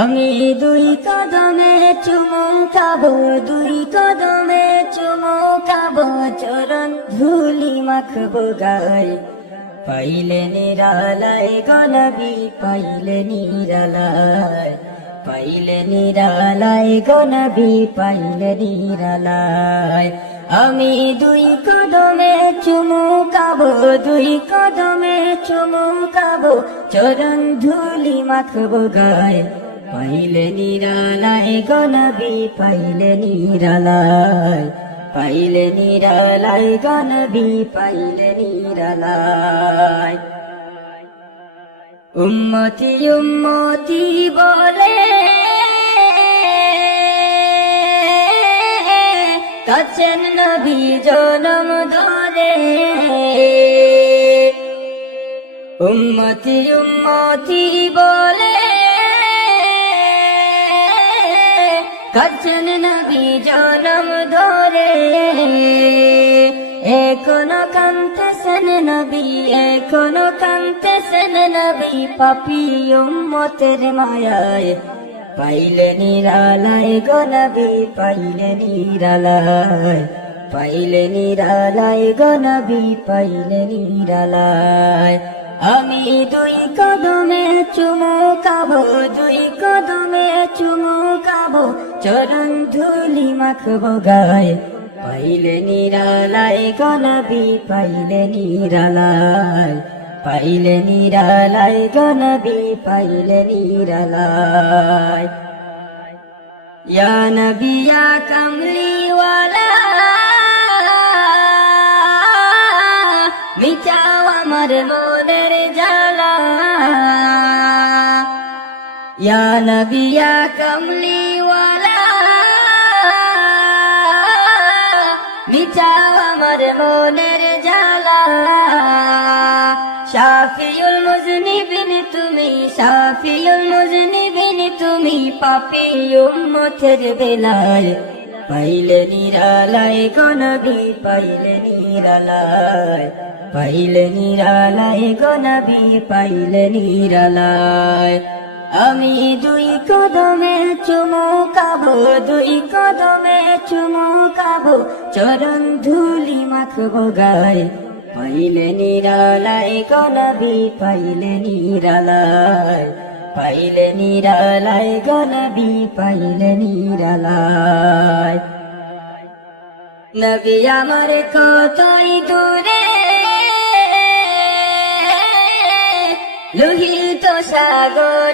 আমি দুই কদমে চুমু খাবো, দুই কদমে চুমু খাবো, চরণ ধুলি মাখবো গায়ে। পাইলে নিরালায় গনবি, পাইলে নিরালায়, পাইলে নিরালায় গনবি, পাইলে নিরালায়। আমি দুই কদমে চুমু খাবো, দুই কদমে চুমু খাবো, চরণ ধুলি মাখবো গায়ে। পাইলে নিরালায় গনবি, পাইলে নিরালায়, পাইলে নিরালায় গনবি, পাইলে নিরালায়। উম্মতি উম্মতি বলে কাছেন নবী জনম ধরে। উম্মতি উম্মতি বলে কাছেন নবী জনম ধরে। এখনো কাঁদতেছেন নবী, এখনো কাঁদতেছেন নবী, পাপী উম্মতের মায়ায়। পাইলে নিরালায় গনবি, পাইলে নিরালায়, পাইলে নিরালায় গনবি, পাইলে নিরালায়। আমি দুই কদমে চুমু খাবো, দুই কদমে চুমু খাবো, চরণ ধুলি মাখবো গায়ে। পাইলে নিরালায় গনবি, পাইলে নিরালায়, পাইলে নিরালায় গনবি, পাইলে নিরালায়। ইয়া নবী ইয়া কামলিওয়ালা, মিটাও আমার মনের জ্বালা। ইয়া নবী ইয়া কামলিওয়ালা, মিটাও আমার মনের জ্বালা। শাফিউল মুজনিবিন তুমি, শাফিউল মুজনিবিন তুমি, পাপী উম্মতের বেলায়। পাইলে নিরালায় গনবি, পাইলে নিরালায়, পাইলে নিরালায় গনবি, পাইলে নিরালায়। আমি দুই কদমে চুমু খাবো, দুই কদমে চুমু খাবো, চরণ ধুলি মাখবো গায়ে। পাইলে নিরালায় গনবি, পাইলে নিরালায়, পাইলে নিরালায় গনবি, পাইলে নিরালায়। নবী আমার কতই দূরে, লোহিত সাগরে।